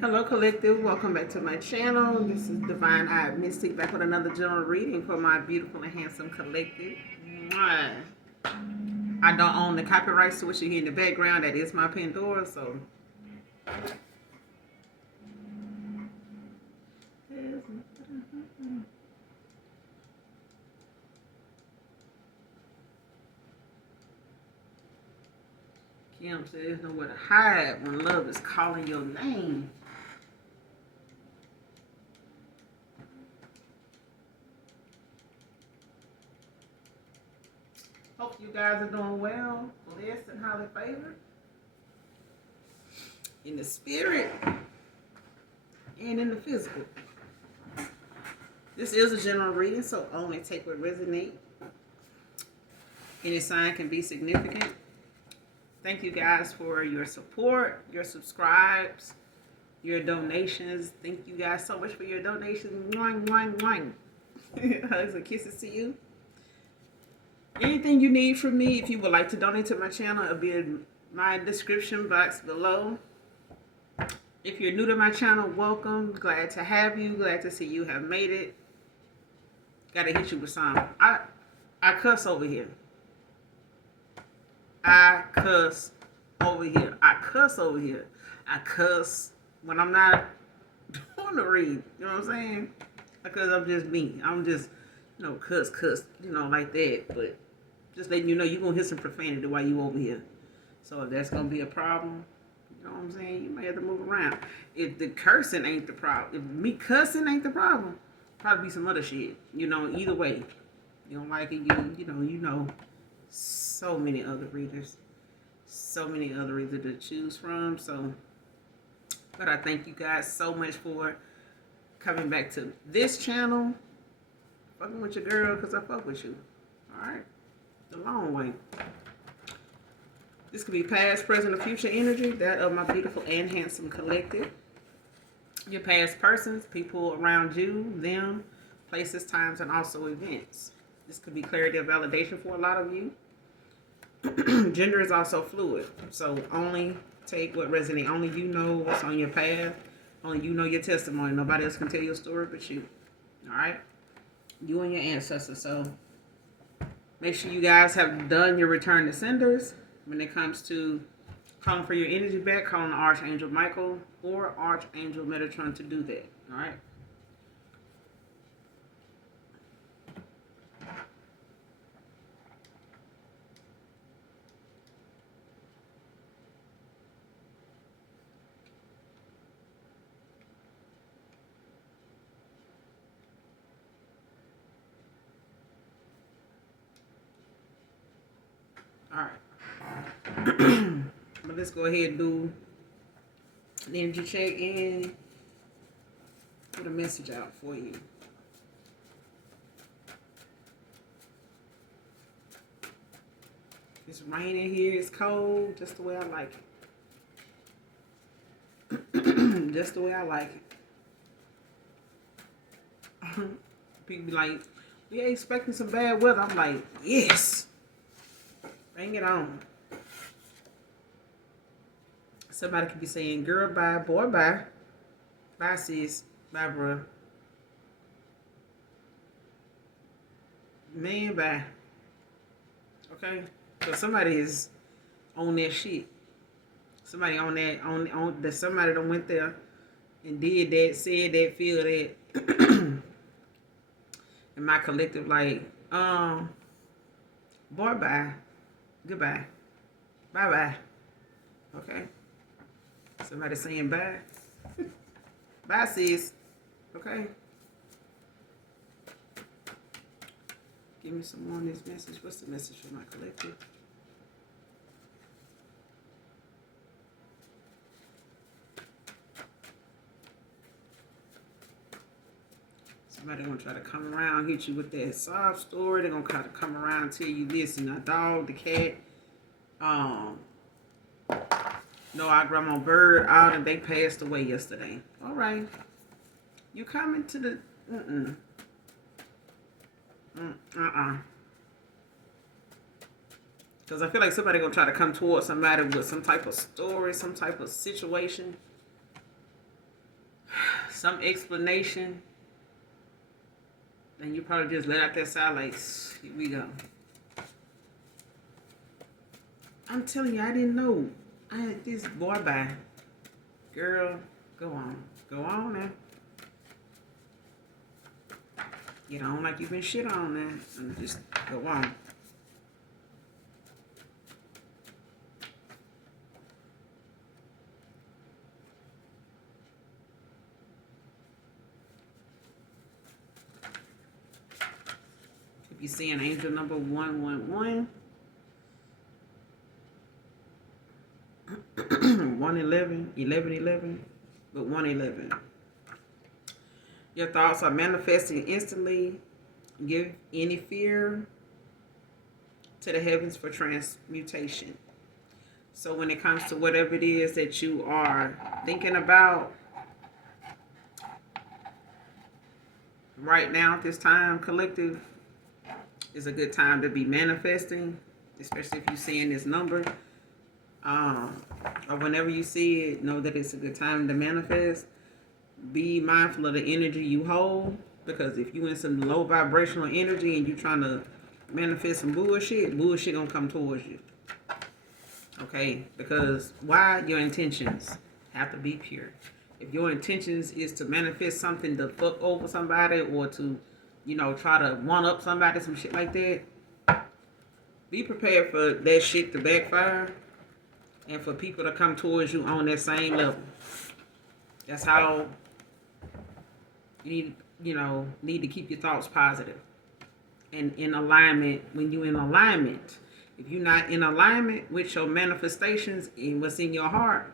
Hello, collective. Welcome back to my channel. This is Divine Eye Mystic back with another general reading for my beautiful and handsome collective. Mwah. I don't own the copyrights to what you hear in the background. That is my Pandora, so. Kim says there's nowhere to hide when love is calling your name. Hope you guys are doing well, blessed and highly favored in the spirit and in the physical. This is a general reading, so only take what resonates. Any sign can be significant. Thank you guys for your support, your subscribes, your donations. Thank you guys so much for your donations. Mwah, mwah, mwah. Hugs and kisses to you. Anything you need from me, if you would like to donate to my channel, it'll be in my description box below. If you're new to my channel, welcome. Glad to have you. Glad to see you have made it. Gotta hit you with some. I cuss over here. I cuss over here. I cuss over here. I cuss when I'm not doing the read. You know what I'm saying? Because I'm just me. I'm just, cuss, like that. But just letting you know, you're going to hear some profanity while you over here. So if that's going to be a problem, you know what I'm saying? You may have to move around. If the cursing ain't the problem, if me cussing ain't the problem, probably be some other shit. Either way. You don't like it, you know. So many other readers. So many other readers to choose from. But I thank you guys so much for coming back to this channel. Fucking with your girl because I fuck with you. Alright? The long way. This could be past, present, or future energy. That of my beautiful and handsome collective. Your past persons, people around you, them, places, times, and also events. This could be clarity or validation for a lot of you. Gender is also fluid. So only take what resonates. Only you know what's on your path. Only you know your testimony. Nobody else can tell your story but you. Alright? You and your ancestors. So make sure you guys have done your return to senders. When it comes to calling for your energy back, calling Archangel Michael or Archangel Metatron to do that. Alright? Alright. But let's go ahead and do an energy check and put a message out for you. It's raining here. It's cold. Just the way I like it. Just the way I like it. People be like, we ain't expecting some bad weather. I'm like, yes. Bring it on. Somebody could be saying, girl, bye. Boy, bye. Bye, sis. Bye, bro. Man, bye. Okay? So somebody is on that shit. Somebody on that, somebody done went there and did that, said that, feel that. And my collective like, boy, bye. Goodbye. Bye-bye. Okay? Somebody saying bye. Bye, sis. Okay? Give me some more on this message. What's the message for my collective? Somebody gonna try to come around, hit you with that sob story. They're gonna try to come around and tell you, listen, a dog, the cat, no, our grandma bird out and they passed away yesterday. All right. You coming to the, Because I feel like somebody gonna try to come towards somebody with some type of story, some type of situation. some explanation, then you probably just let out that sigh like, here we go. I'm telling you, I didn't know. I had this boy by. Girl, go on. Go on now. Get on like you've been shit on now. And just go on. If you see an angel number 111, 111, 1111, but 111. Your thoughts are manifesting instantly. Give any fear to the heavens for transmutation. So when it comes to whatever it is that you are thinking about right now at this time, collective, is a good time to be manifesting, especially if you're seeing this number. Or whenever you see it, know that it's a good time to manifest. Be mindful of the energy you hold, because if you in some low vibrational energy and you trying to manifest some bullshit gonna come towards you. Okay? Because why? Your intentions have to be pure. If your intentions is to manifest something to fuck over somebody or to, try to one up somebody, some shit like that, be prepared for that shit to backfire and for people to come towards you on that same level. That's how you need to keep your thoughts positive and in alignment. When you're in alignment, if you're not in alignment with your manifestations and what's in your heart,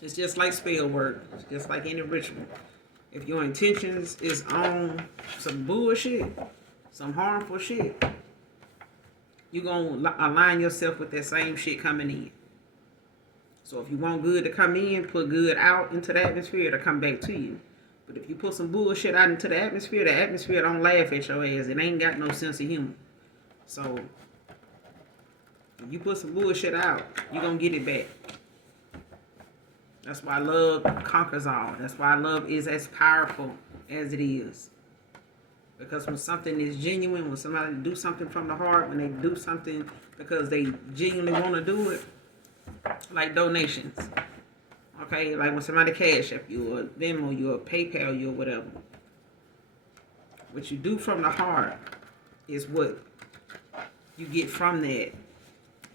it's just like spell work. It's just like any ritual. If your intentions is on some bullshit, some harmful shit, you're going to align yourself with that same shit coming in. So if you want good to come in, put good out into the atmosphere to come back to you. But if you put some bullshit out into the atmosphere don't laugh at your ass. It ain't got no sense of humor. So if you put some bullshit out, you're going to get it back. That's why love conquers all. That's why love is as powerful as it is. Because when something is genuine, when somebody do something from the heart, when they do something because they genuinely want to do it, like donations. Okay, like when somebody cash app you or Venmo you or PayPal you or whatever. What you do from the heart is what you get from that.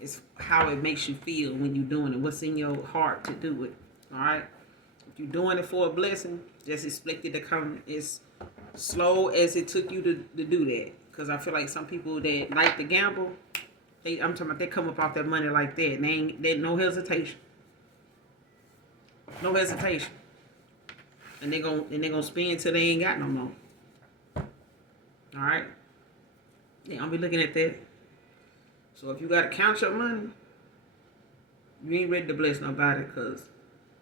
It's how it makes you feel when you're doing it. What's in your heart to do it. Alright? If you're doing it for a blessing, just expect it to come as slow as it took you to do that. Because I feel like some people that like to gamble, I'm talking about they come up off that money like that. And they no hesitation. No hesitation. And they're gonna spend till they ain't got no more. Alright? Yeah, I'll be looking at that. So if you gotta count your money, you ain't ready to bless nobody, because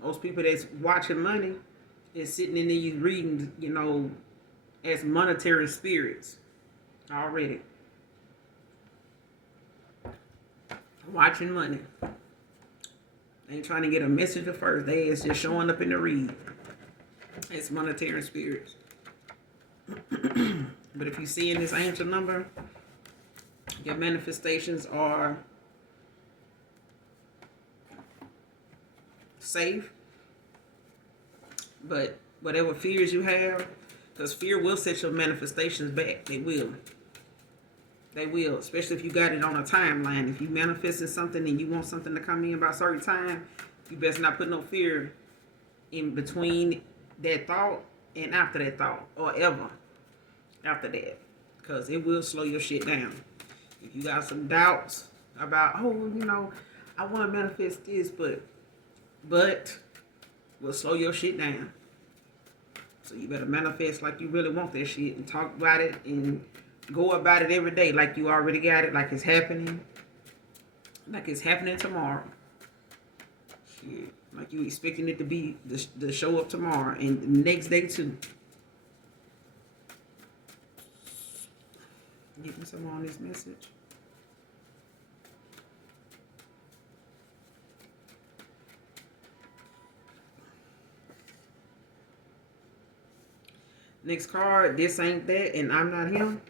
most people that's watching money is sitting in these readings, as monetary spirits already. Watching money. They ain't trying to get a message at first. They is just showing up in the read. It's monetary spirits. But if you see in this ancient number, your manifestations are safe. But whatever fears you have, because fear will set your manifestations back. They will. They will, especially if you got it on a timeline. If you manifesting something and you want something to come in by a certain time, you best not put no fear in between that thought and after that thought, or ever after that, because it will slow your shit down. If you got some doubts about, I want to manifest this, but will slow your shit down. So you better manifest like you really want that shit and talk about it and go about it every day like you already got it, like it's happening. Like it's happening tomorrow. Shit. Like you expecting it to be the show up tomorrow and the next day too. Get me some on this message. Next card, this ain't that, and I'm not him.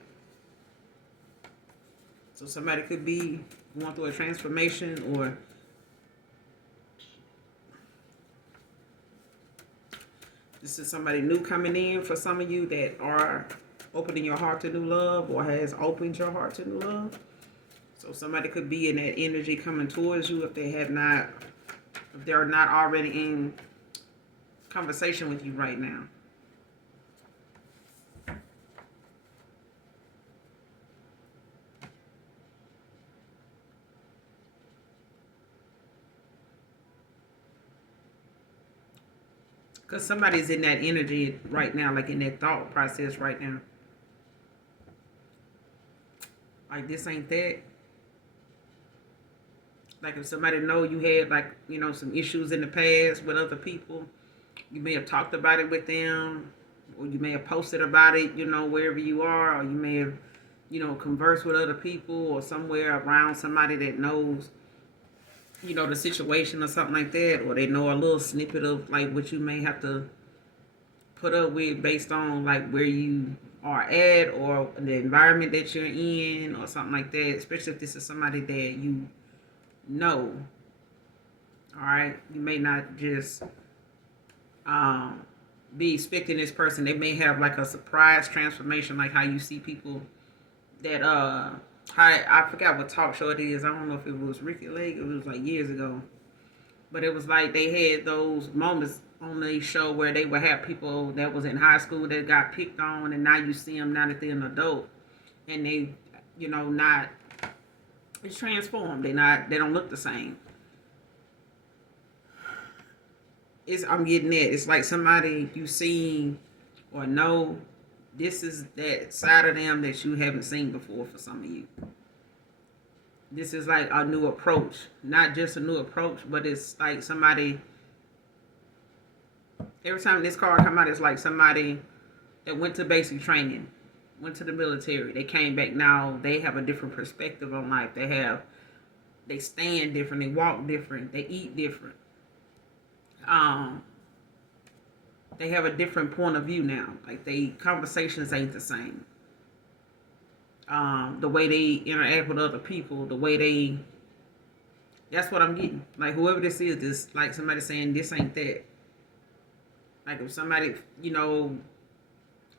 So somebody could be going through a transformation, or this is somebody new coming in for some of you that are opening your heart to new love, or has opened your heart to new love. So somebody could be in that energy coming towards you if they're not already in conversation with you right now. Because somebody's in that energy right now, like in that thought process right now. Like, this ain't that. Like, if somebody know you had, like, some issues in the past with other people, you may have talked about it with them, or you may have posted about it, wherever you are, or you may have, conversed with other people, or somewhere around somebody that knows, the situation or something like that, or they know a little snippet of, like, what you may have to put up with based on, like, where you are at, or the environment that you're in, or something like that, especially if this is somebody that you know. All right, you may not just be expecting this person. They may have like a surprise transformation, like how you see people that I forgot what talk show it is. I don't know if it was Ricky Lake. It was like years ago, but it was like they had those moments on the show where they would have people that was in high school that got picked on, and now you see them now that they're an adult, and they, not, it's transformed. They don't look the same. I'm getting that. It's like somebody you seen or know. This is that side of them that you haven't seen before for some of you. This is like a new approach. Not just a new approach, but it's like somebody. Every time this card come out, it's like somebody that went to basic training, went to the military. They came back now. They have a different perspective on life. They stand different. They walk different. They eat different. They have a different point of view now. Like, conversations ain't the same. The way they interact with other people, that's what I'm getting. Like, whoever this is, this, like somebody saying this ain't that. Like, if somebody,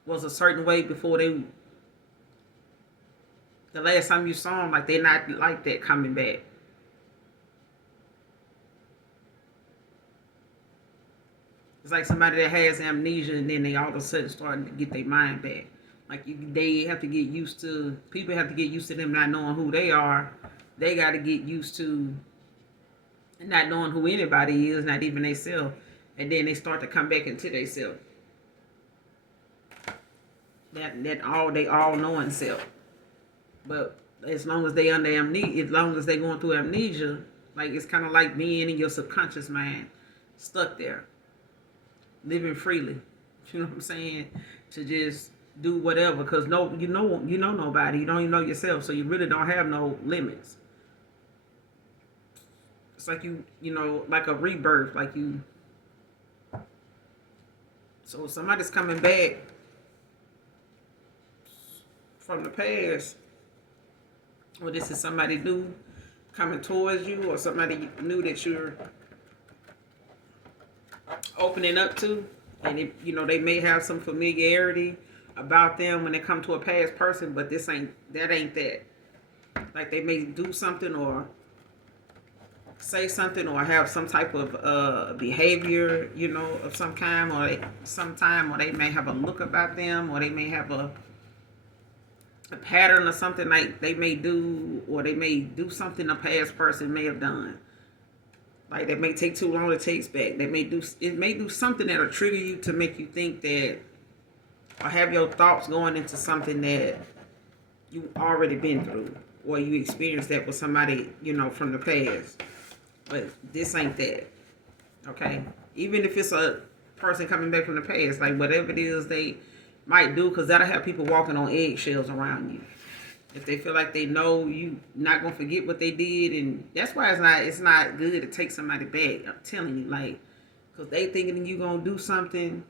was a certain way before the last time you saw them, like, they're not like that coming back. It's like somebody that has amnesia, and then they all of a sudden starting to get their mind back. Like, they have to get used to, people have to get used to them not knowing who they are. They got to get used to not knowing who anybody is, not even themselves. And then they start to come back into themselves. That all knowing self. But as long as they under amnesia, as long as they going through amnesia, like, it's kind of like being in your subconscious mind, stuck there, living freely. You know what I'm saying? To just do whatever, because you know nobody. You don't even know yourself, so you really don't have no limits. It's like like a rebirth, like you. So somebody's coming back from the past, or this is somebody new coming towards you, or somebody new that you're opening up to, and they may have some familiarity about them when they come to a past person, but that ain't that. Like, they may do something or say something or have some type of behavior, of some kind, or they may have a look about them, or they may have a pattern or something, like they may do, or they may do something a past person may have done. Like, that may take too long to take back. It may do something that'll trigger you to make you think that, or have your thoughts going into something that you already been through, or you experienced that with somebody, from the past. But this ain't that. Okay? Even if it's a person coming back from the past, like, whatever it is they might do, because that'll have people walking on eggshells around you. If they feel like they know you not gonna forget what they did, and that's why it's not good to take somebody back. I'm telling you, like, because they thinking you gonna do something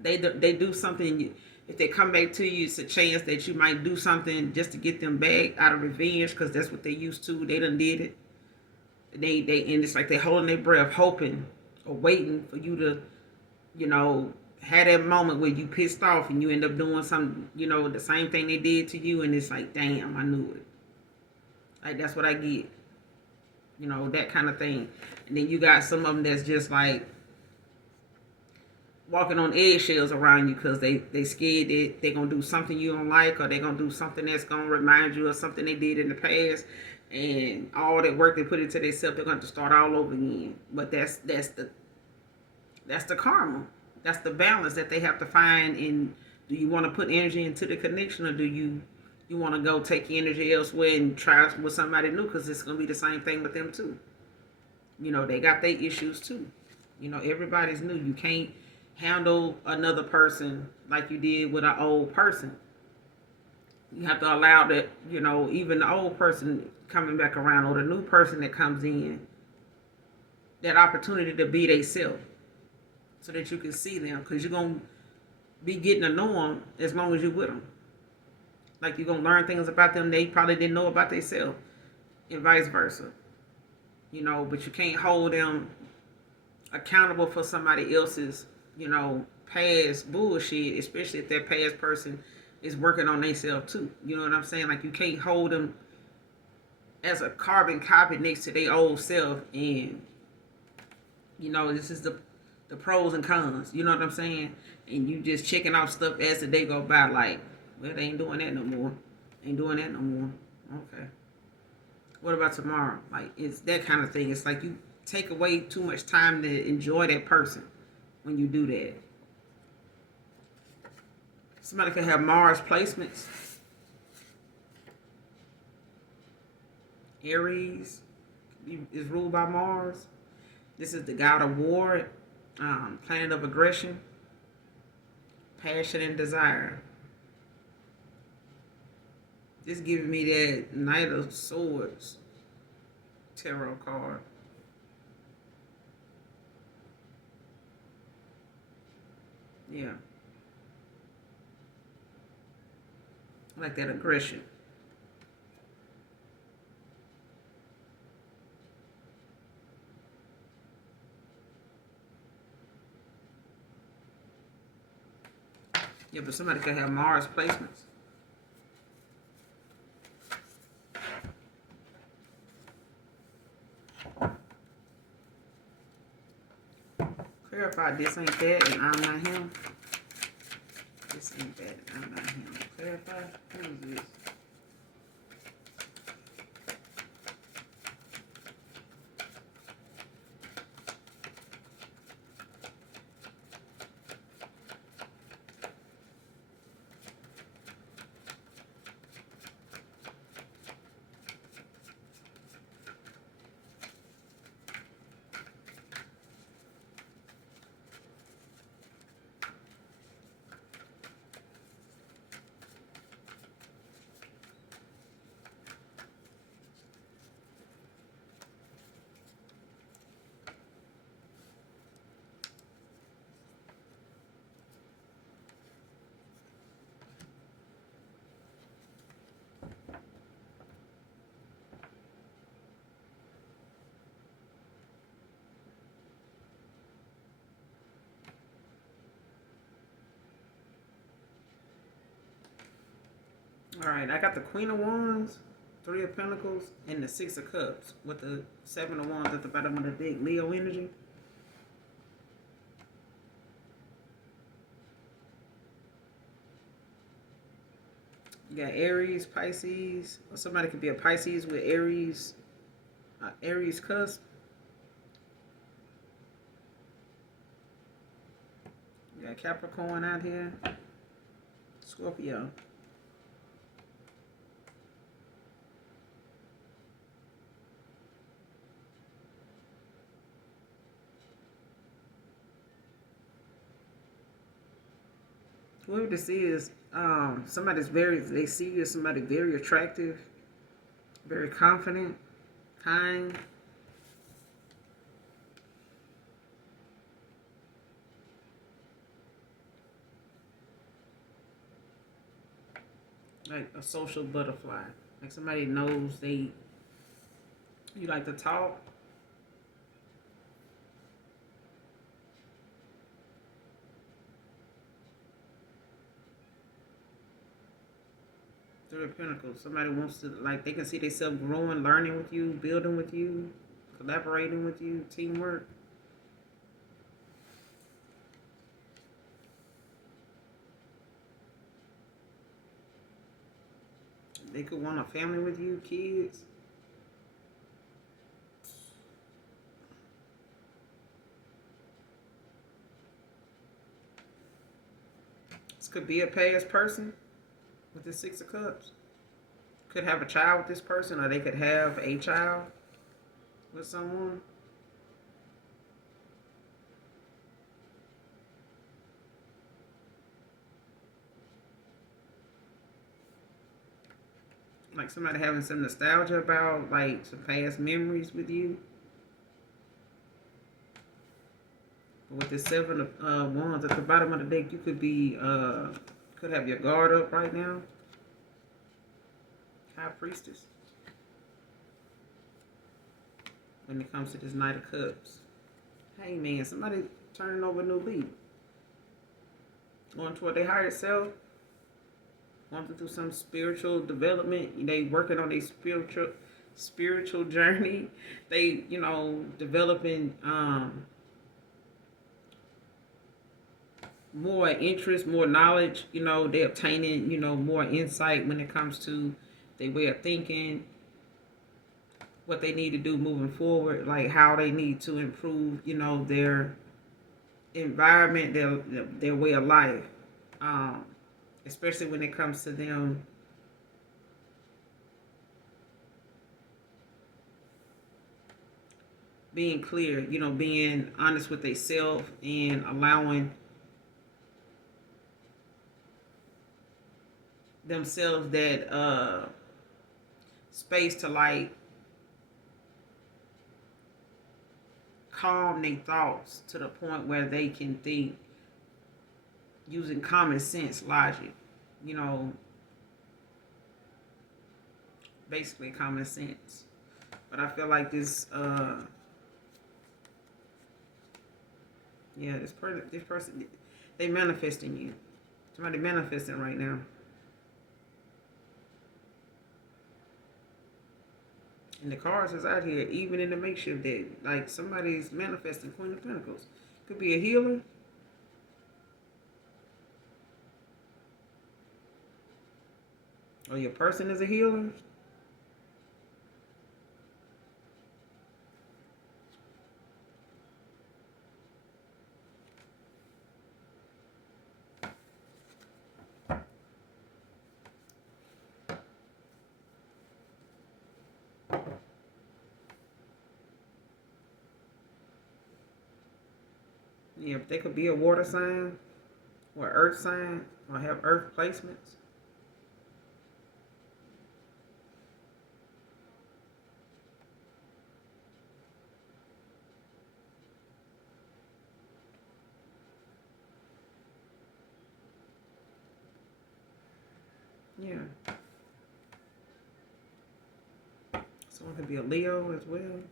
they do something. If they come back to you, it's a chance that you might do something just to get them back out of revenge, because that's what they used to. They done did it. They and it's like they holding their breath, hoping or waiting for you to, have that moment where you pissed off and you end up doing something, the same thing they did to you, and it's like, damn, I knew it. Like, that's what I get. That kind of thing. And then you got some of them that's just like walking on eggshells around you because they scared that they're going to do something you don't like, or they're going to do something that's going to remind you of something they did in the past. And all that work they put into themselves, they're going to start all over again. But that's the karma. That's the balance that they have to find. In, do you want to put energy into the connection, or do you want to go take your energy elsewhere and try with somebody new? Because it's going to be the same thing with them too. They got their issues too. Everybody's new. You can't handle another person like you did with an old person. You have to allow that, even the old person coming back around, or the new person that comes in, that opportunity to be themselves, so that you can see them, because you're going to be getting to know them as long as you're with them. Like, you're going to learn things about them they probably didn't know about themselves, and vice versa. But you can't hold them accountable for somebody else's, past bullshit, especially if that past person is working on themselves too. You know what I'm saying? Like, you can't hold them as a carbon copy next to their old self, and this is the pros and cons. You know what I'm saying? And you just checking off stuff as the day go by, like, well, they ain't doing that no more. Ain't doing that no more. Okay. What about tomorrow? Like, it's that kind of thing. It's like you take away too much time to enjoy that person when you do that. Somebody could have Mars placements. Aries is ruled by Mars. This is the god of war, planet of aggression, passion, and desire. Just giving me that Knight of Swords tarot card. Yeah. I like that aggression. Yeah, but somebody could have Mars placements. Clarify, this ain't that and I'm not him. This ain't that and I'm not him. Clarify, who is this? All right, I got the Queen of Wands, Three of Pentacles, and the Six of Cups with the Seven of Wands at the bottom of the deck. Leo energy. You got Aries, Pisces, or somebody could be a Pisces with Aries, Aries cusp. You got Capricorn out here, Scorpio. Whoever this is, they see you as somebody very attractive, very confident, kind. like a social butterfly. Like somebody knows you like to talk. Three of Pentacles. Somebody wants to, like, they can see themselves growing, learning with you, building with you, collaborating with you, teamwork. They could want a family with you, kids. This could be a past person with the Six of Cups. Could have a child with this person, or they could have a child with someone. Like somebody having some nostalgia about, like, some past memories with you. With the Seven of Wands at the bottom of the deck, you could have your guard up right now. High Priestess. When it comes to this Knight of Cups. Hey man, somebody turning over a new leaf. Going toward their higher self. Want to do some spiritual development. They working on a spiritual journey. They, developing more interest, more knowledge. They're obtaining, more insight when it comes to their way of thinking, what they need to do moving forward, like how they need to improve, their environment, their way of life, especially when it comes to them being clear, being honest with themselves and allowing themselves that space to, like, calm their thoughts to the point where they can think using common sense logic, basically common sense. But I feel like this this person, they manifesting you. Somebody manifesting right now. And the cards is out here, even in the makeshift deck. Like somebody's manifesting Queen of Pentacles. Could be a healer. Or your person is a healer. Yeah, they could be a water sign or earth sign or have earth placements. Yeah. Someone could be a Leo as well.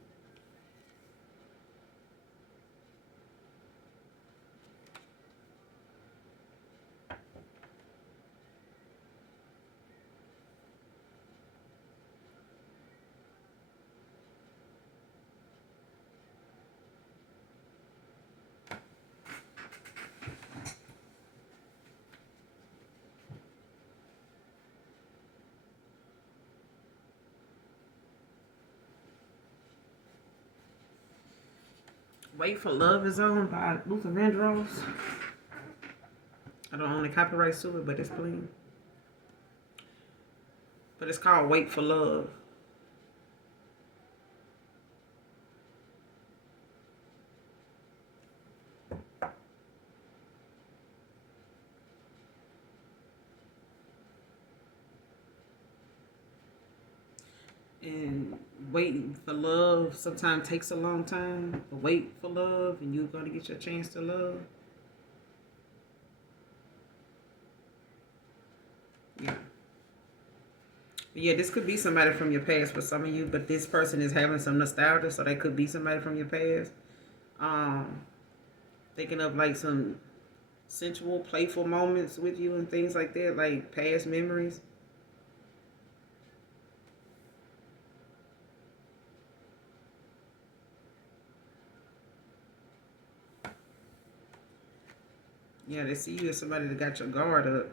Wait for Love is on by Luther Vandross. I don't own the copyrights to it, but it's clean. But it's called Wait for Love. And waiting for love sometimes takes a long time. But wait for love, and you're going to get your chance to love. Yeah. Yeah, this could be somebody from your past for some of you, but this person is having some nostalgia, so they could be somebody from your past. Um, Thinking of like some sensual, playful moments with you and things like that, like past memories. Yeah, they see you as somebody that got your guard up.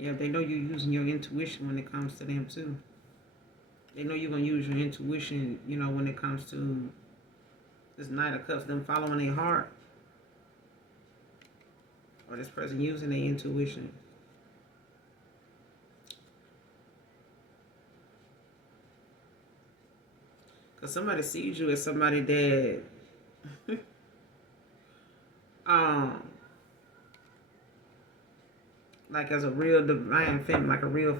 Yeah, they know you're using your intuition when it comes to them too. They know you're gonna use your intuition, when it comes to this Knight of Cups, them following their heart, or this person using their intuition. Because somebody sees you as somebody that, um, like as a real divine feminine, like a real,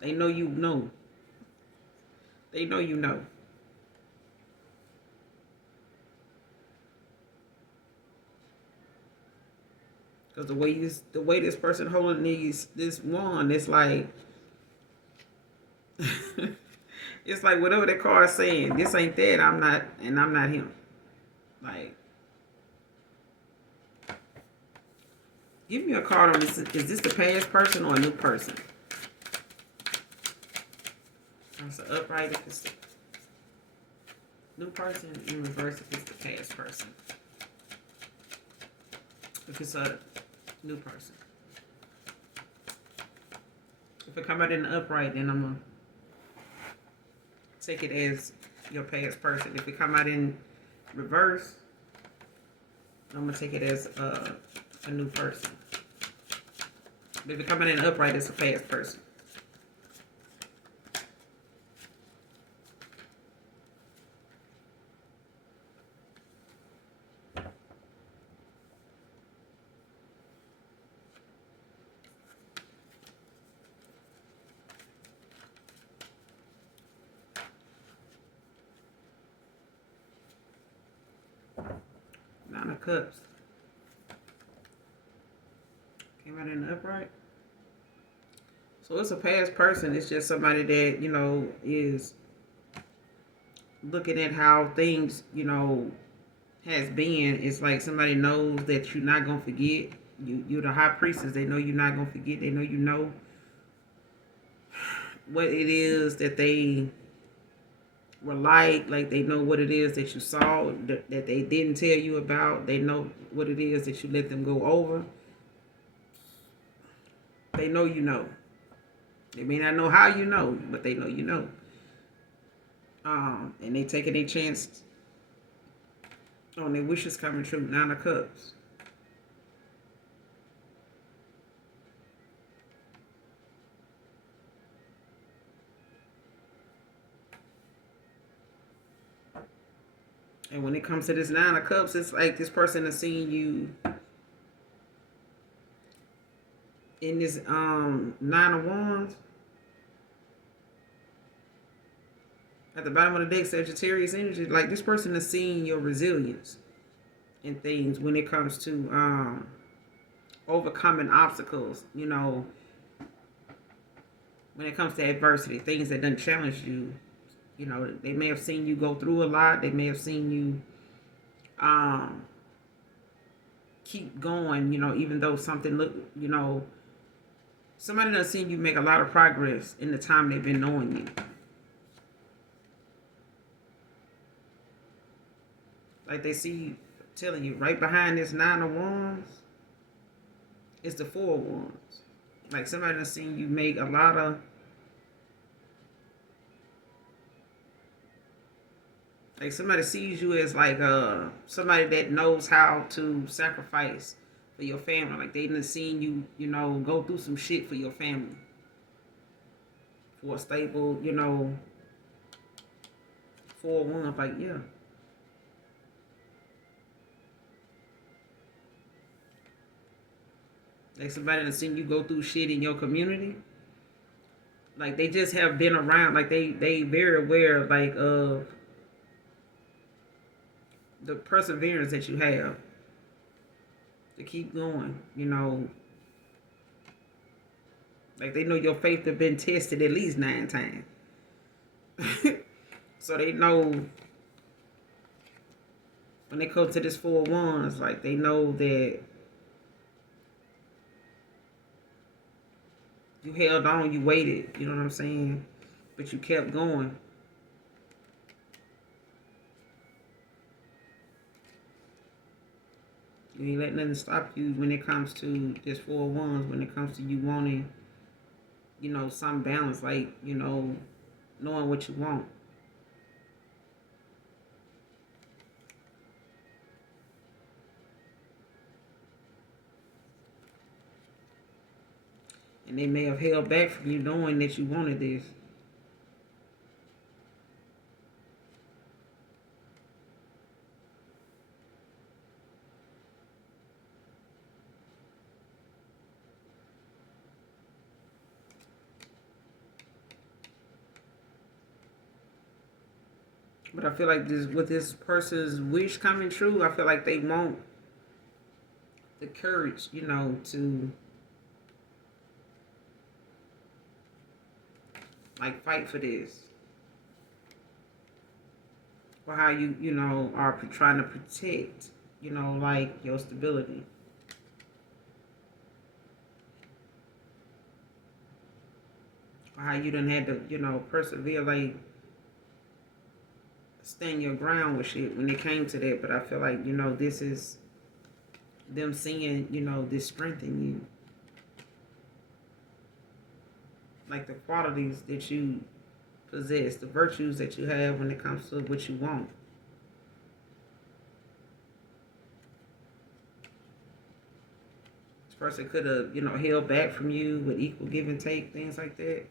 they know you know. They know you know. Because the way this person holding this wand, it's like, it's like whatever the card's saying. This ain't that. I'm not, and I'm not him. Like, give me a card on this. Is this the past person or a new person? That's an upright if it's the new person, in reverse if it's the past person. If it's a new person. If it come out in the upright, then I'm gonna take it as your past person. If it come out in reverse, I'm gonna take it as a new person. But if it come out in the upright, it's a past person. Nine of Cups. Came out in the upright. So it's a past person. It's just somebody that, is looking at how things, has been. It's like somebody knows that you're not gonna forget. You're the high priestess. They know you're not gonna forget. They know what it is that they were like they know what it is that you saw that they didn't tell you about. They know what it is that you let them go over. They know you know. They may not know how you know, but they know you know. And they taking a chance on their wishes coming true. Nine of Cups. And when it comes to this Nine of Cups, it's like this person has seen you in this Nine of Wands. At the bottom of the deck, Sagittarius energy, like this person has seen your resilience in things when it comes to overcoming obstacles, when it comes to adversity, things that done challenge you. They may have seen you go through a lot. They may have seen you keep going, even though something look, somebody done seen you make a lot of progress in the time they've been knowing you. Like they see you, telling you right behind this Nine of Wands is the Four of Wands. Like somebody done seen you make a lot of, like somebody sees you as like somebody that knows how to sacrifice for your family. Like they done seen you, go through some shit for your family. for a stable, 401. Like, yeah. Like somebody that's seen you go through shit in your community. Like they just have been around. Like they very aware like of the perseverance that you have to keep going. Like they know your faith have been tested at least 9 times. So they know when they come to this 4-1s, like they know that you held on, you waited, you know what I'm saying? But you kept going. You ain't let nothing stop you when it comes to this 4-1s, when it comes to you wanting, some balance, like, knowing what you want. And they may have held back from you knowing that you wanted this. But I feel like this with this person's wish coming true, I feel like they want the courage, to like fight for this. Or how you are trying to protect, like your stability. Or how you done had to, persevere, like stand your ground with shit when it came to that. But I feel like, this is them seeing, this strength in you. Like the qualities that you possess, the virtues that you have when it comes to what you want. This person could have, held back from you with equal give and take, things like that.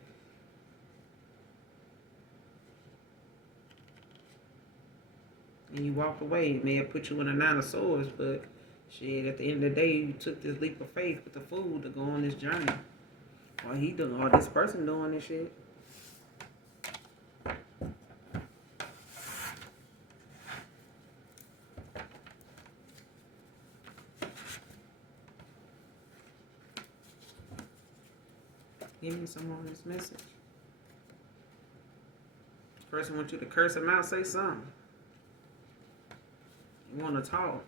And you walked away. It may have put you in a 9 of swords, but shit, at the end of the day, you took this leap of faith with the fool to go on this journey. Or this person doing this shit. Give me some more of this message. This person wants you to curse him out, say something. You want to talk.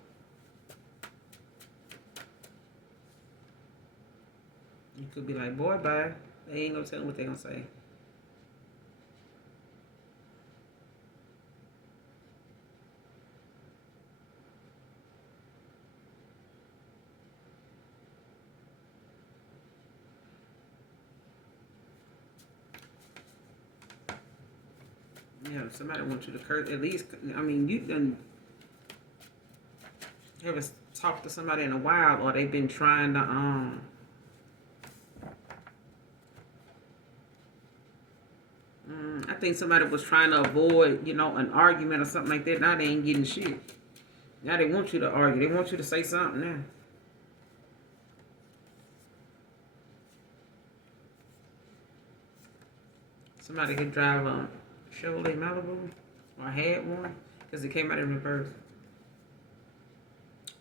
You could be like, boy, bye. They ain't no telling what they gonna say. Yeah, somebody wants you to curse. At least, you done haven't talked to somebody in a while, or they've been trying to I think somebody was trying to avoid, an argument or something like that. Now they ain't getting shit. Now they want you to argue. They want you to say something now. Somebody could drive a Chevrolet Malibu, or had one, because it came out in reverse.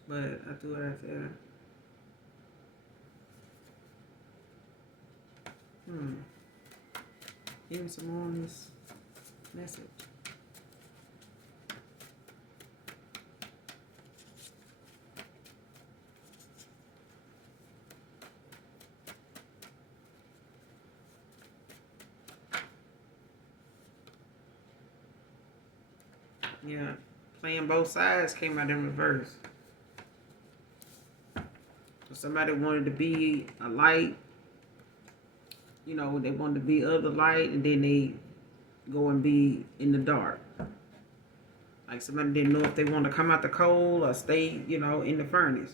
But I do what I said. Give me some more on this message. Yeah, playing both sides came out in reverse. So somebody wanted to be a light, they wanted to be of the light, and then they go and be in the dark. Like somebody didn't know if they wanted to come out the coal or stay, in the furnace.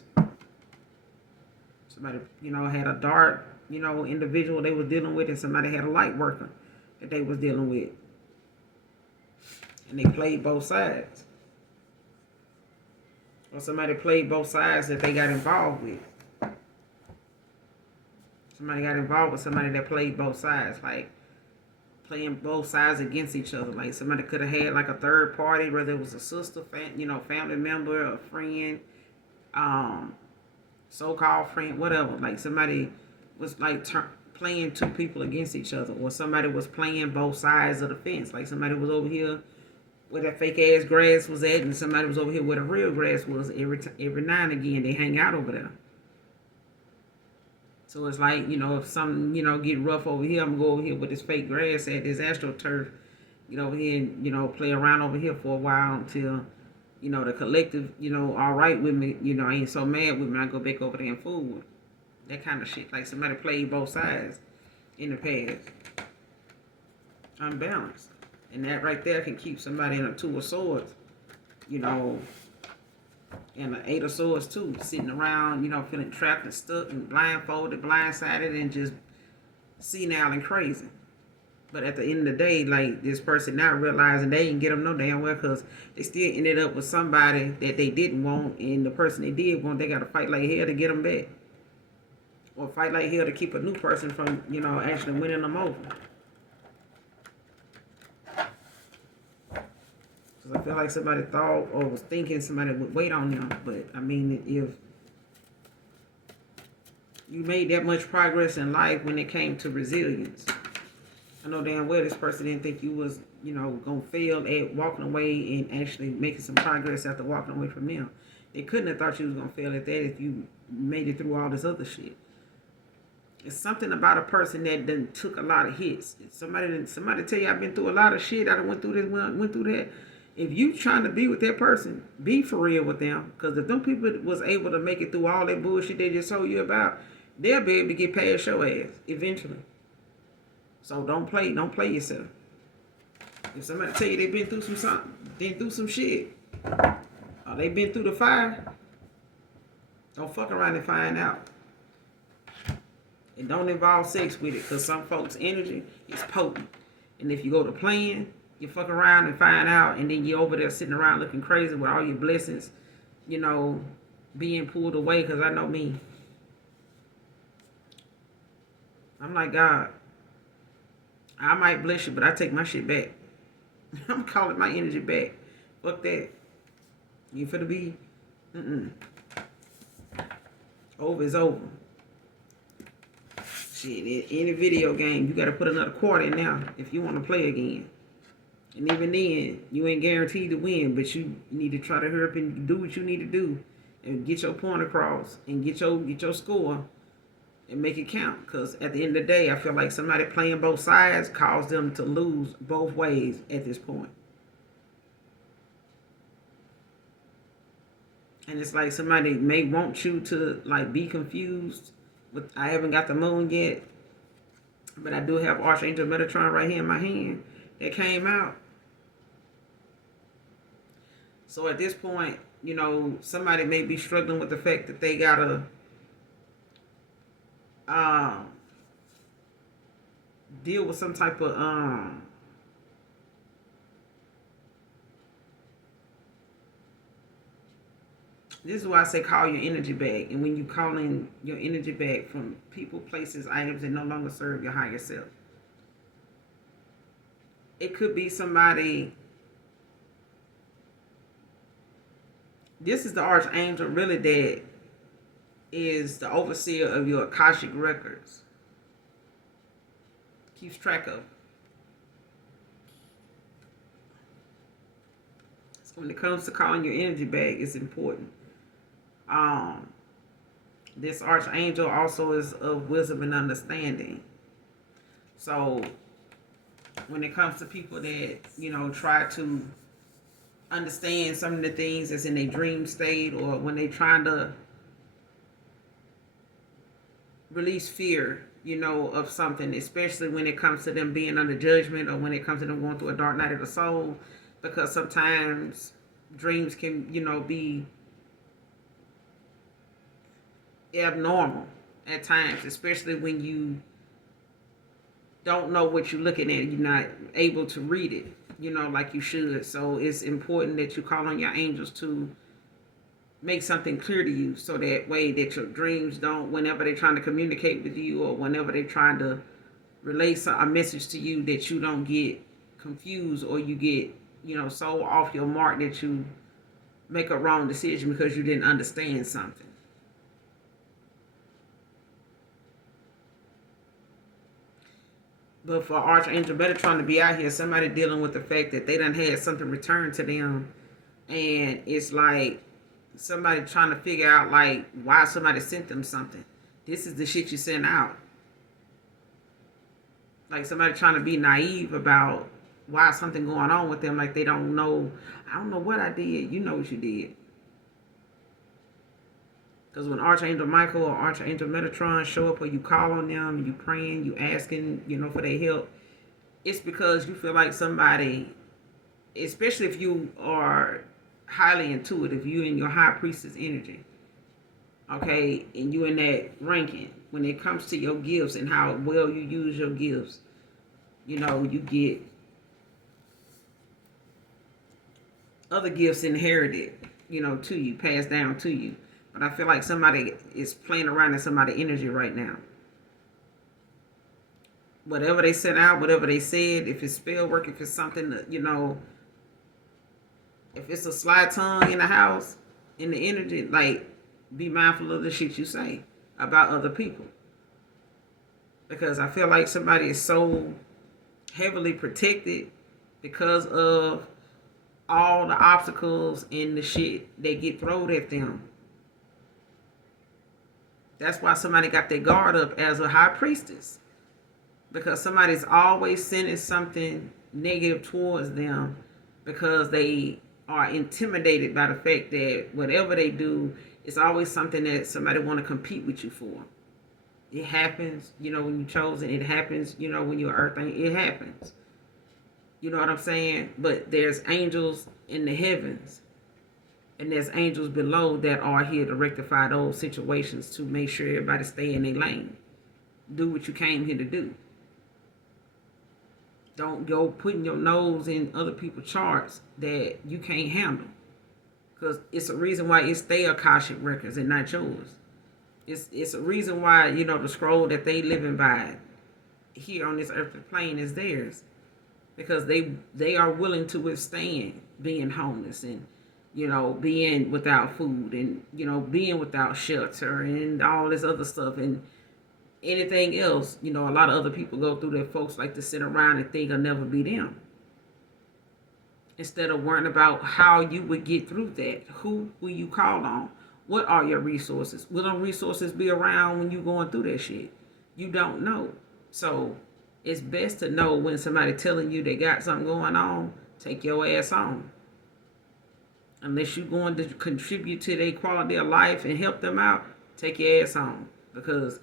Somebody, had a dark, individual they were dealing with, and somebody had a light worker. that they was dealing with. And they played both sides. Or somebody played both sides that they got involved with. Somebody got involved with somebody that played both sides. Like, playing both sides against each other. Like, somebody could have had like a third party, whether it was a sister, family member, a friend, so-called friend, whatever. Like, somebody was like playing two people against each other, or somebody was playing both sides of the fence. Like, somebody was over here where that fake ass grass was at, and somebody was over here where the real grass was. Every now and again, they hang out over there. So it's like, if something, get rough over here, I'm going to go over here with this fake grass at this AstroTurf, get over here and, play around over here for a while until, the collective, all right with me, I ain't so mad with me, I go back over there and fool with. That kind of shit. Like, somebody played both sides in the past. Unbalanced. And that right there can keep somebody in a two of swords, and an eight of swords too, sitting around, feeling trapped and stuck and blindfolded, blindsided, and just senile and crazy. But at the end of the day, like, this person now realizing they didn't get them no damn well, because they still ended up with somebody that they didn't want, and the person they did want, they got to fight like hell to get them back. Or fight like hell to keep a new person from, actually winning them over. Because I feel like somebody thought or was thinking somebody would wait on them. But, I mean, if you made that much progress in life when it came to resilience, I know damn well this person didn't think you was, going to fail at walking away and actually making some progress after walking away from them. They couldn't have thought you was going to fail at that if you made it through all this other shit. It's something about a person that done took a lot of hits. Somebody tell you, I've been through a lot of shit, I done went through this, went through that. If you trying to be with that person, be for real with them. Because if them people was able to make it through all that bullshit they just told you about, they'll be able to get past your ass eventually. So don't play yourself. If somebody tell you they been through some shit, or they been through the fire, don't fuck around and find out. And don't involve sex with it, because some folks' energy is potent. And if you go to playing, you fuck around and find out, and then you're over there sitting around looking crazy with all your blessings, being pulled away. Because I know me. I'm like, God, I might bless you, but I take my shit back. I'm calling my energy back. Fuck that. You finna be, over is over. Shit, any video game, you gotta put another quarter in now if you want to play again. And even then, you ain't guaranteed to win, but you need to try to hurry up and do what you need to do and get your point across and get your score and make it count. Because at the end of the day, I feel like somebody playing both sides caused them to lose both ways at this point. And it's like somebody may want you to like be confused. With, I haven't got the moon yet, but I do have Archangel Metatron right here in my hand that came out. So at this point, somebody may be struggling with the fact that they gotta deal with some type of this is why I say call your energy back. And when you call in your energy back from people, places, items that no longer serve your higher self, it could be somebody. This is the archangel really that is the overseer of your Akashic records. Keeps track of. So when it comes to calling your energy back, it's important. This archangel also is of wisdom and understanding. So when it comes to people that, try to understand some of the things that's in their dream state, or when they trying to release fear, of something, especially when it comes to them being under judgment, or when it comes to them going through a dark night of the soul, because sometimes dreams can, be abnormal at times, especially when you don't know what you're looking at. You're not able to read it, like you should. So it's important that you call on your angels to make something clear to you, so that way that your dreams don't, whenever they're trying to communicate with you or whenever they're trying to relay a message to you, that you don't get confused or you get, so off your mark that you make a wrong decision because you didn't understand something. But for Archangel Metatron to be out here, somebody dealing with the fact that they done had something returned to them, and it's like somebody trying to figure out like why somebody sent them something. This is the shit you sent out. Like somebody trying to be naive about why something going on with them, like they don't know. I don't know what I did. You know what you did. Because when Archangel Michael or Archangel Metatron show up, or you call on them, you praying, you asking, for their help, it's because you feel like somebody, especially if you are highly intuitive, you in your high priestess energy, okay, and you in that ranking, when it comes to your gifts and how well you use your gifts, you get other gifts inherited, to you, passed down to you. But I feel like somebody is playing around in somebody's energy right now. Whatever they sent out, whatever they said, if it's spell work, if it's something that, if it's a sly tongue in the house, in the energy, like, be mindful of the shit you say about other people. Because I feel like somebody is so heavily protected because of all the obstacles and the shit that get thrown at them. That's why somebody got their guard up as a high priestess. Because somebody's always sending something negative towards them because they are intimidated by the fact that whatever they do, it's always something that somebody want to compete with you for. It happens, when you're chosen. It happens, when you're earth. It happens. You know what I'm saying? But there's angels in the heavens, and there's angels below that are here to rectify those situations, to make sure everybody stay in their lane. Do what you came here to do. Don't go putting your nose in other people's charts that you can't handle. Because it's a reason why it's their Akashic records and not yours. It's a reason why, the scroll that they living by here on this earthly plane is theirs. Because they are willing to withstand being homeless and, being without food and, being without shelter and all this other stuff and anything else. A lot of other people go through that folks like to sit around and think will never be them. Instead of worrying about how you would get through that. Who will you call on? What are your resources? Will those resources be around when you're going through that shit? You don't know. So it's best to know when somebody telling you they got something going on, take your ass on. Unless you're going to contribute to their quality of life and help them out, take your ass on. Because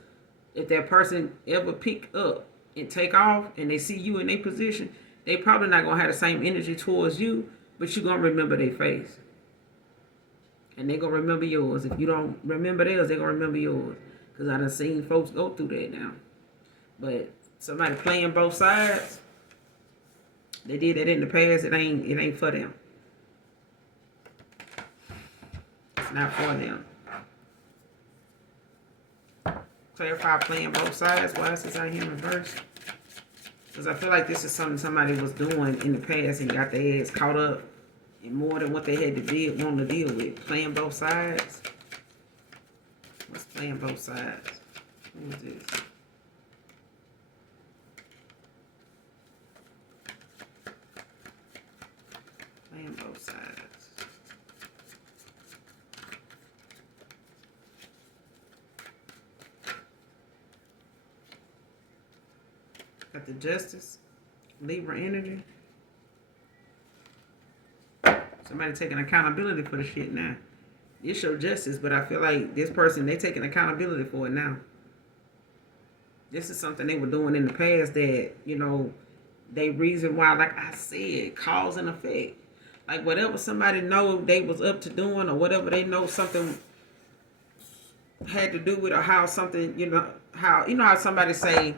if that person ever pick up and take off and they see you in their position, they probably not going to have the same energy towards you, but you're going to remember their face. And they're going to remember yours. If you don't remember theirs, they're going to remember yours. Because I done seen folks go through that now. But somebody playing both sides, they did that in the past, it ain't for them. It's not for them. Clarify playing both sides. Why is this out here in reverse? Because I feel like this is something somebody was doing in the past and got their ass caught up in more than what they had to want to deal with. Playing both sides. What's playing both sides? Who is this? Playing both sides. Got the Justice, Libra energy. Somebody taking accountability for the shit now. It's your justice, but I feel like this person, they taking accountability for it now. This is something they were doing in the past that, they reason why, like I said, cause and effect. Like whatever somebody know they was up to doing, or whatever they know something had to do with, or how something, how somebody say,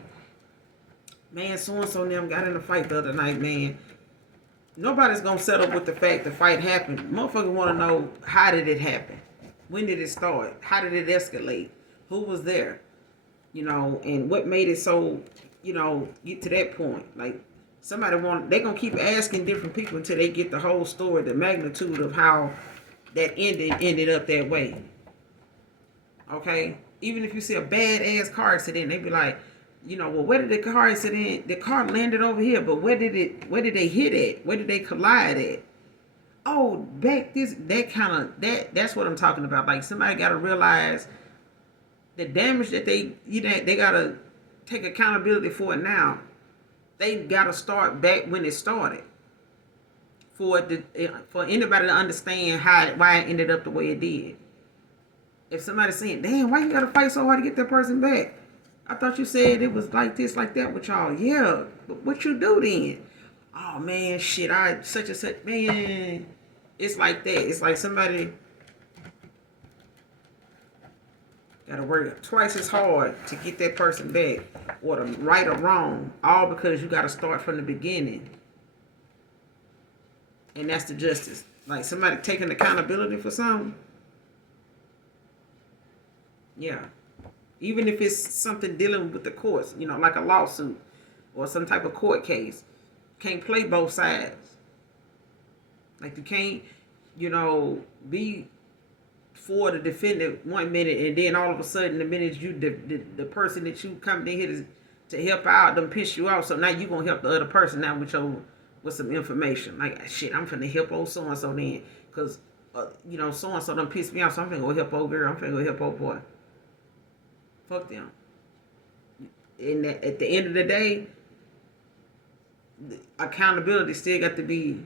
man, so and so and them got in a fight the other night, man. Nobody's gonna settle with the fact the fight happened. Motherfuckers want to know, how did it happen? When did it start? How did it escalate? Who was there? And what made it so, get to that point. Like, they gonna keep asking different people until they get the whole story, the magnitude of how that ended up that way. Okay? Even if you see a bad ass car accident, they be like, well, where did the car landed over here, but where did they hit at? Where did they collide at? Oh, that's what I'm talking about. Like, somebody gotta realize the damage that they gotta take accountability for it now. They gotta start back when it started. For anybody to understand why it ended up the way it did. If somebody's saying, damn, why you gotta fight so hard to get that person back? I thought you said it was like this, like that with y'all. Yeah, but what you do then? Oh man, shit, I such and such, man. It's like that. It's like somebody gotta work twice as hard to get that person back, or to right or wrong, all because you gotta start from the beginning. And that's the justice. Like, somebody taking accountability for something. Yeah. Even if it's something dealing with the courts, like a lawsuit or some type of court case. Can't play both sides. Like, you can't, be for the defendant 1 minute, and then all of a sudden, the minute the person that you come in here to help out them piss you off, so now you gonna help the other person now with some information. Like, shit, I'm finna help old so and so then, cause so and so done pissed me off, so I'm finna go help old girl. I'm finna go help old boy. Fuck them. And at the end of the day, the accountability still got to be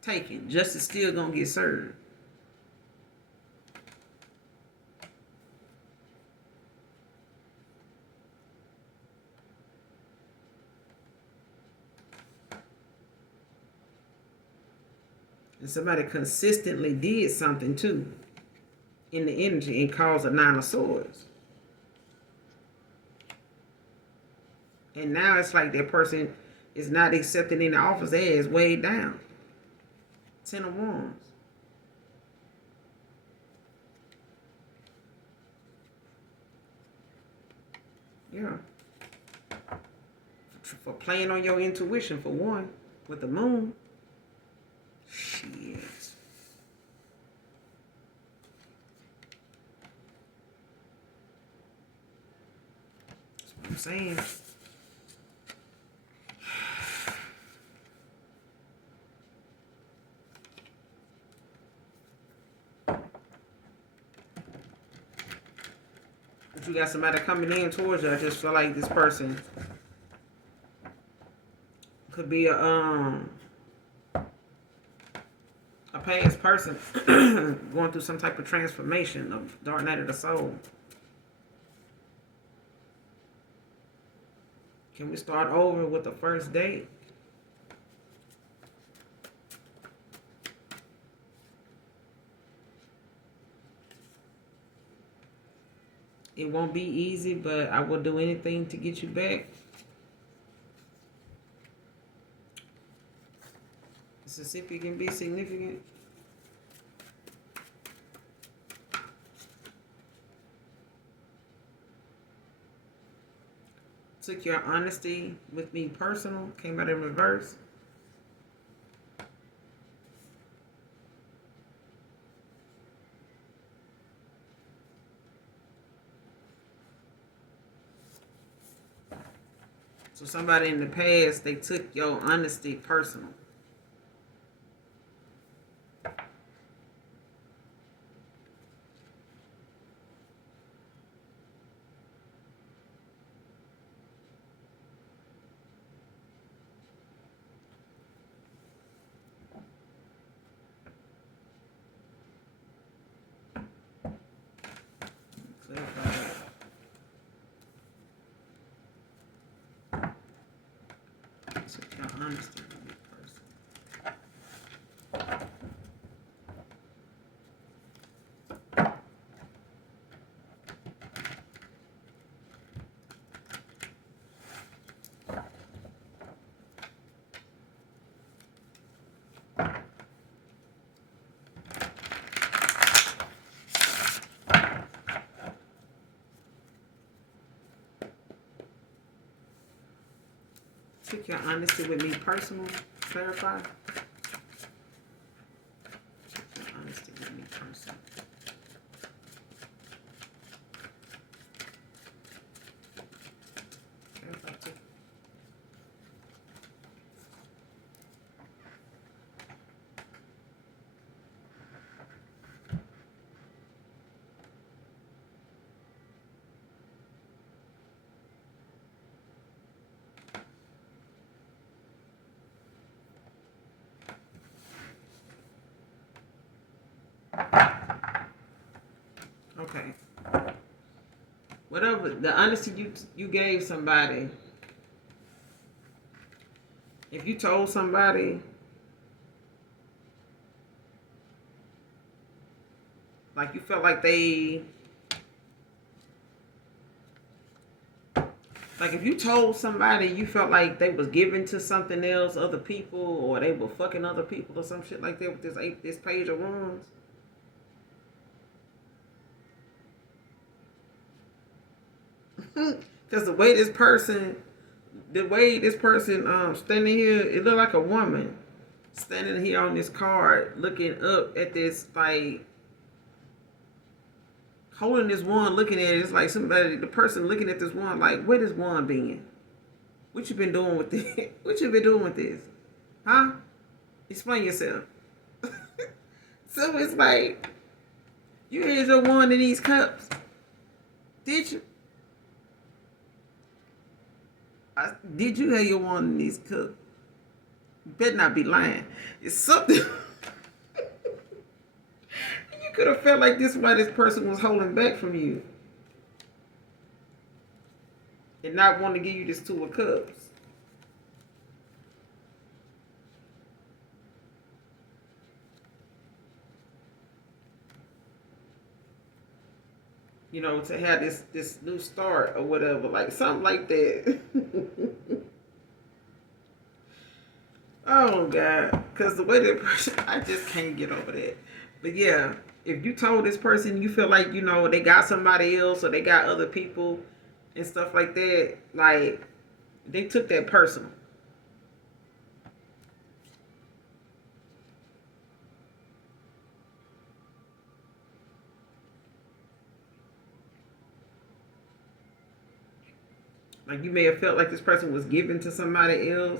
taken. Justice still gonna get served. And somebody consistently did something too in the energy and caused a 9 of swords. And now it's like that person is not accepted in the office. Their is way down. 10 of Wands. Yeah. For playing on your intuition, for one, with the moon. Shit. That's what I'm saying. But you got somebody coming in towards you. I just feel like this person could be a past person going through some type of transformation of dark night of the soul. Can we start over with the first date? It won't be easy, but I will do anything to get you back. Mississippi can be significant. Took your honesty with me personal. Came out in reverse. So somebody in the past, they took your honesty personal. Took your honesty with me personal. Your honesty with me personal. Clarify. Your honesty with me personal. Clarify too. Okay. Whatever the honesty you gave somebody, if you told somebody like you felt like if you told somebody you felt like they was giving to something else, other people, or they were fucking other people or some shit like that with this page of wands. Because the way this person standing here, it looked like a woman standing here on this card, looking up at this, like holding this wand, looking at it. It's like the person looking at this wand, like, where this wand been? What you been doing with this? What you been doing with this? Huh? Explain yourself. So it's like, you had your wand in these cups, did you? Did you have your wand in these cups? You better not be lying. It's something. You could have felt like this is why this person was holding back from you. And not want to give you this Two of Cups. You know, to have this new start or whatever, like something like that. Oh God, because the way that person, I just can't get over that. But yeah, if you told this person you feel like they got somebody else or they got other people and stuff like that, like they took that personal. Like you may have felt like this person was given to somebody else,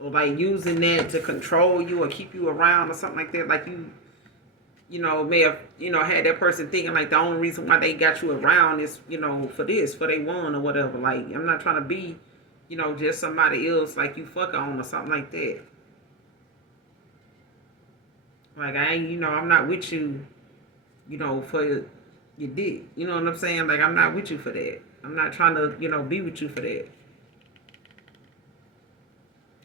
or like using that to control you or keep you around or something like that. Like may have had that person thinking like the only reason why they got you around is for they won or whatever. Like I'm not trying to be just somebody else like you fuck on or something like that. Like I ain't I'm not with you for your dick. You know what I'm saying? Like I'm not with you for that. I'm not trying to be with you for that.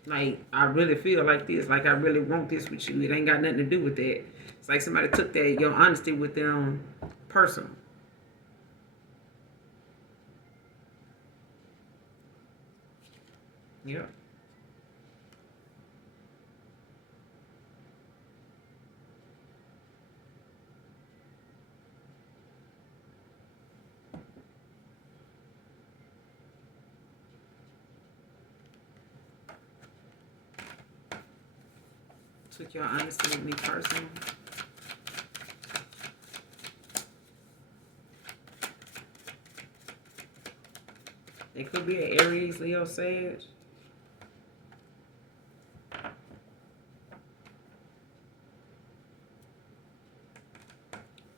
Like I really feel like this. Like I really want this with you. It ain't got nothing to do with that. It's like somebody took that your honesty with them personal. Yeah. Took your honesty with me personal. It could be an Aries, Leo, Sage.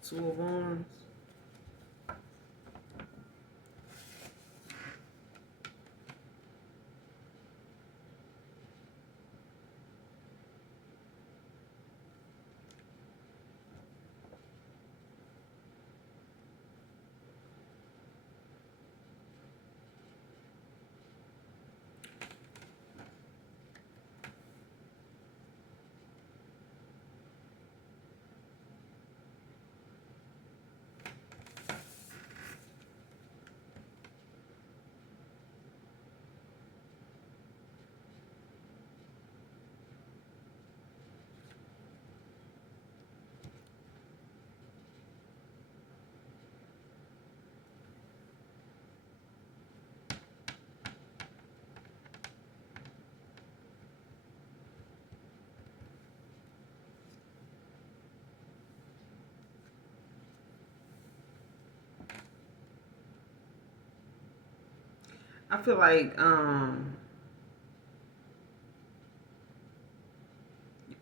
Two of Wands.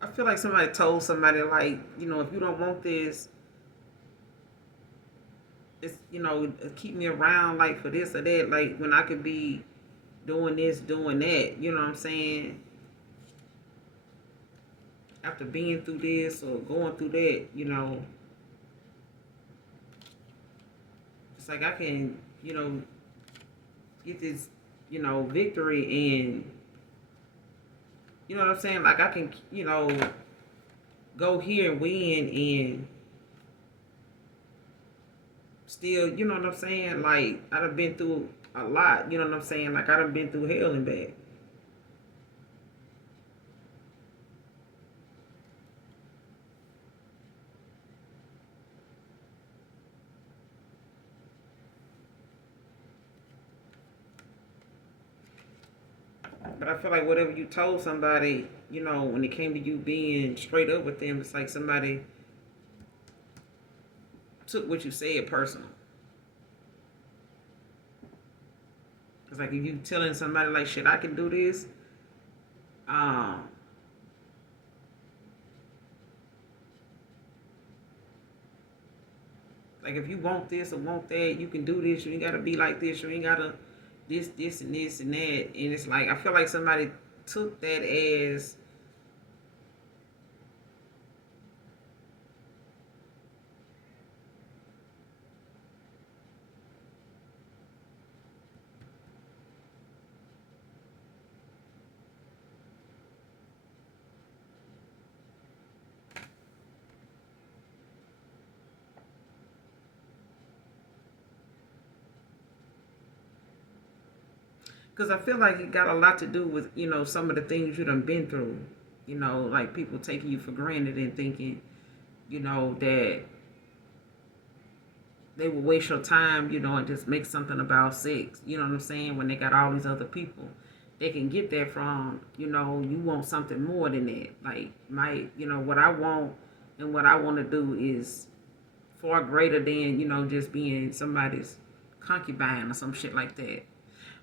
I feel like somebody told somebody like, if you don't want this, it's keep me around like for this or that, like when I could be doing this, doing that, you know what I'm saying? After being through this or going through that, it's like I can, get this, victory and you know what I'm saying? Like I can, go here and win and still, you know what I'm saying? Like I done been through a lot, you know what I'm saying? Like I done been through hell and back. But I feel like whatever you told somebody, when it came to you being straight up with them, it's like somebody took what you said personal. It's like if you telling somebody like, shit, I can do this, um, like if you want this or want that, you can do this. You ain't gotta be like this. You ain't gotta this, and this and that. And it's like I feel like somebody took that as because I feel like it got a lot to do with some of the things you done been through. Like people taking you for granted and thinking that they will waste your time, and just make something about sex. You know what I'm saying? When they got all these other people, they can get that from. You want something more than that. Like what I want and what I want to do is far greater than just being somebody's concubine or some shit like that.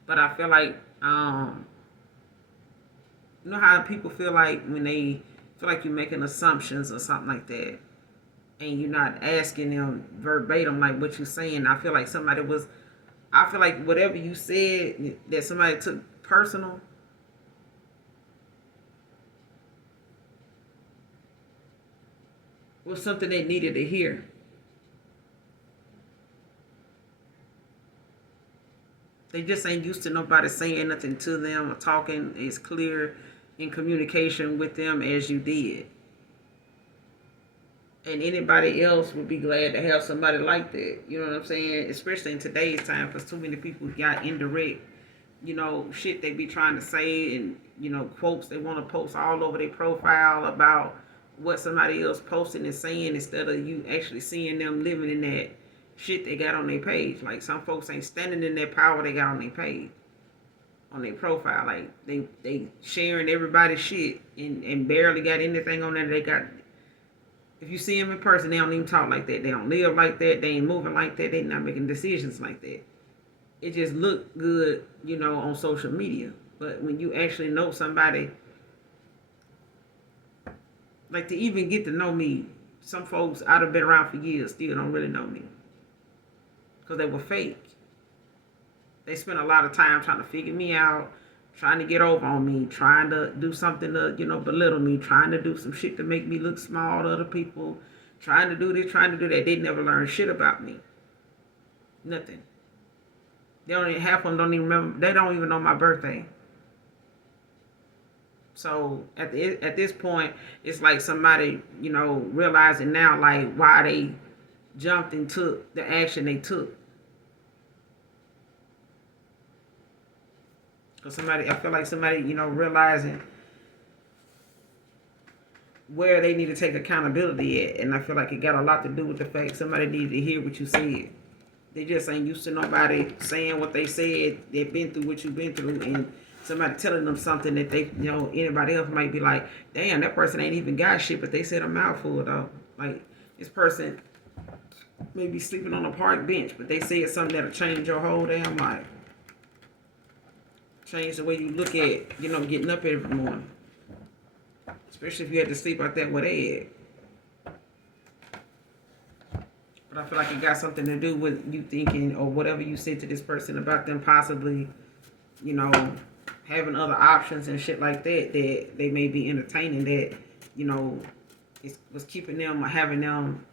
But I feel like you know how people feel like when they feel like you're making assumptions or something like that, and you're not asking them verbatim like what you're saying. I feel like whatever you said that somebody took personal was something they needed to hear. They just ain't used to nobody saying nothing to them or talking as clear in communication with them as you did. And anybody else would be glad to have somebody like that. You know what I'm saying? Especially in today's time, because too many people got indirect, shit they be trying to say and, quotes they want to post all over their profile about what somebody else posting and saying instead of you actually seeing them living in that shit they got on their page. Like some folks ain't standing in that power they got on their page, on their profile. Like they sharing everybody's shit and barely got anything on there. They got, if you see them in person, they don't even talk like that. They don't live like that. They ain't moving like that. They not making decisions like that. It just look good, on social media. But when you actually know somebody, like to even get to know me, some folks I'd have been around for years still don't really know me because they were fake. They spent a lot of time trying to figure me out, trying to get over on me, trying to do something to, belittle me, trying to do some shit to make me look small to other people, trying to do this, trying to do that. They never learned shit about me. Nothing. They don't even, half of them don't even remember. They don't even know my birthday. So at this point, it's like somebody, realizing now like why they jumped and took the action they took. Cause I feel like somebody, realizing where they need to take accountability at, and I feel like it got a lot to do with the fact somebody needed to hear what you said. They just ain't used to nobody saying what they said. They've been through what you've been through, and somebody telling them something that they, anybody else might be like, damn, that person ain't even got shit, but they said a mouthful though. Like this person may be sleeping on a park bench, but they said something that'll change your whole damn life. Change the way you look at, getting up every morning. Especially if you had to sleep out there where they at. But I feel like it got something to do with you thinking or whatever you said to this person about them possibly, you know, having other options and shit like that they may be entertaining that, it was keeping them or having them,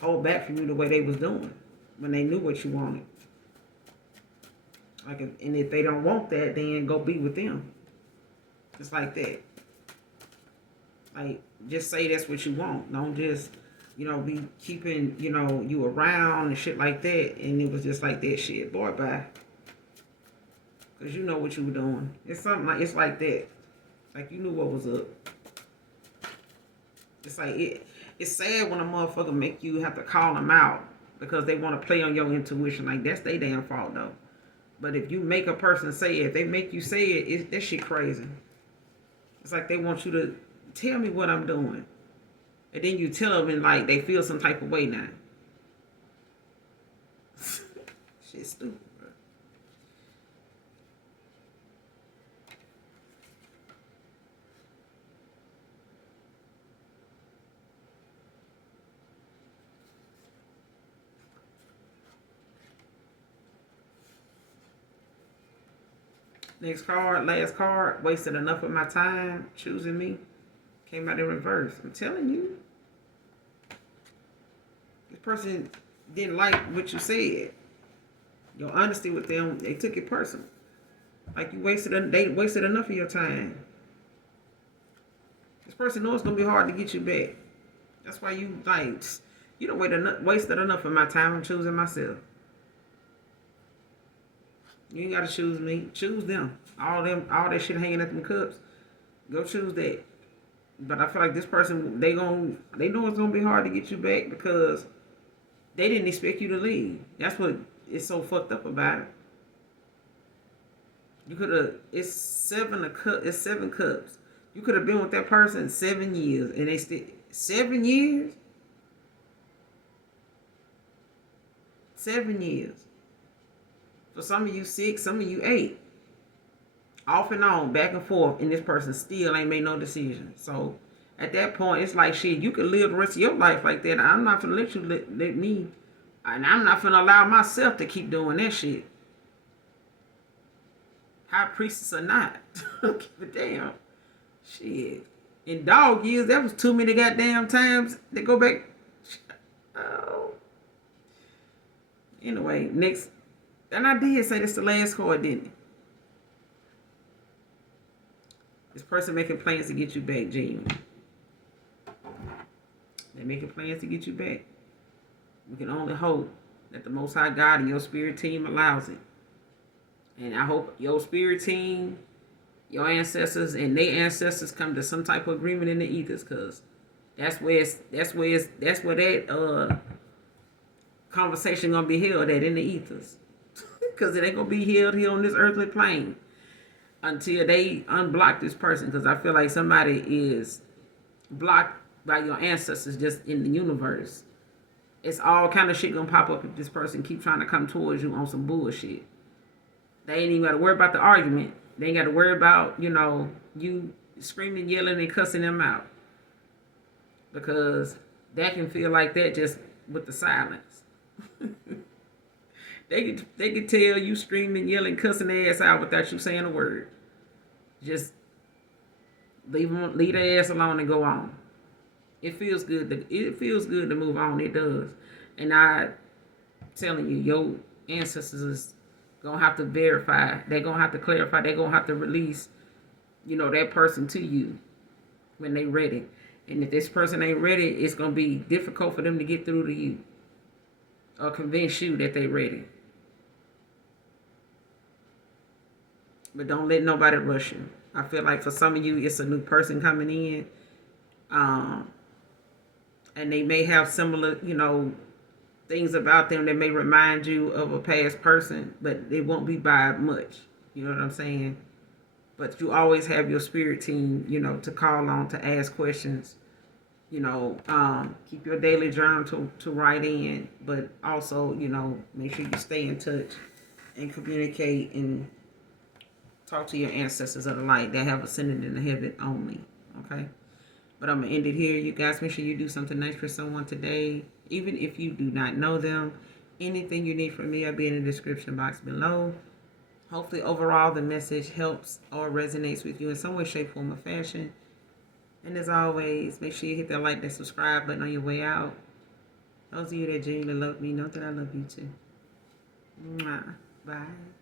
hold back from you the way they was doing when they knew what you wanted. Like, and if they don't want that, then go be with them. Just like that. Like, just say that's what you want. Don't just, be keeping, you around and shit like that. And it was just like that shit. Boy, bye. Because you know what you were doing. It's something like, it's like that. Like, you knew what was up. It's like, it's sad when a motherfucker make you have to call them out because they want to play on your intuition. Like, that's their damn fault, though. But if you make a person say it, if they make you say it, that shit crazy. It's like they want you to tell me what I'm doing. And then you tell them and like they feel some type of way now. Shit stupid, bro. Next card, last card. Wasted enough of my time choosing me. Came out in reverse. I'm telling you. This person didn't like what you said. Your honesty with them, they took it personal. Like they wasted enough of your time. This person knows it's gonna be hard to get you back. That's why you don't wasted enough of my time. I'm choosing myself. You ain't gotta choose me. Choose them. All that shit hanging at them cups. Go choose that. But I feel like this person, they know it's gonna be hard to get you back because they didn't expect you to leave. That's what is so fucked up about it. You could have. It's 7 cups. You could have been with that person 7 years, and they still 7 years. 7 years. For some of you 6, some of you 8. Off and on, back and forth, and this person still ain't made no decision. So at that point, it's like shit. You can live the rest of your life like that. I'm not gonna let you let me, and I'm not gonna allow myself to keep doing that shit. High priestess or not, don't give a damn. Shit. In dog years, that was too many goddamn times to go back. Oh. Anyway, next. And I did say this the last card, didn't it? This person making plans to get you back, genuine. They're making plans to get you back. We can only hope that the Most High God and your spirit team allows it. And I hope your spirit team, your ancestors, and their ancestors come to some type of agreement in the ethers, cause that's where that conversation gonna be held at in the ethers. Cause it ain't gonna be held here on this earthly plane until they unblock this person. Cause I feel like somebody is blocked by your ancestors just in the universe. It's all kind of shit gonna pop up if this person keep trying to come towards you on some bullshit. They ain't even got to worry about the argument. They ain't got to worry about, you screaming, yelling, and cussing them out. Because that can feel like that just with the silence. They could tell you screaming, yelling, cussing their ass out without you saying a word. Just leave their ass alone and go on. It feels good to move on. It does. And I'm telling you, your ancestors is gonna have to verify. They're gonna have to clarify. They're gonna have to release, that person to you when they ready. And if this person ain't ready, it's gonna be difficult for them to get through to you or convince you that they ready. But don't let nobody rush you. I feel like for some of you, it's a new person coming in, and they may have similar, things about them that may remind you of a past person, but it won't be by much. You know what I'm saying? But you always have your spirit team, to call on, to ask questions. Keep your daily journal to write in, but also, make sure you stay in touch and communicate and talk to your ancestors of the light that have ascended into heaven only. Okay? But I'm going to end it here. You guys, make sure you do something nice for someone today. Even if you do not know them, anything you need from me, I'll be in the description box below. Hopefully, overall, the message helps or resonates with you in some way, shape, form, or fashion. And as always, make sure you hit that like, that subscribe button on your way out. Those of you that genuinely love me, know that I love you too. Mwah. Bye.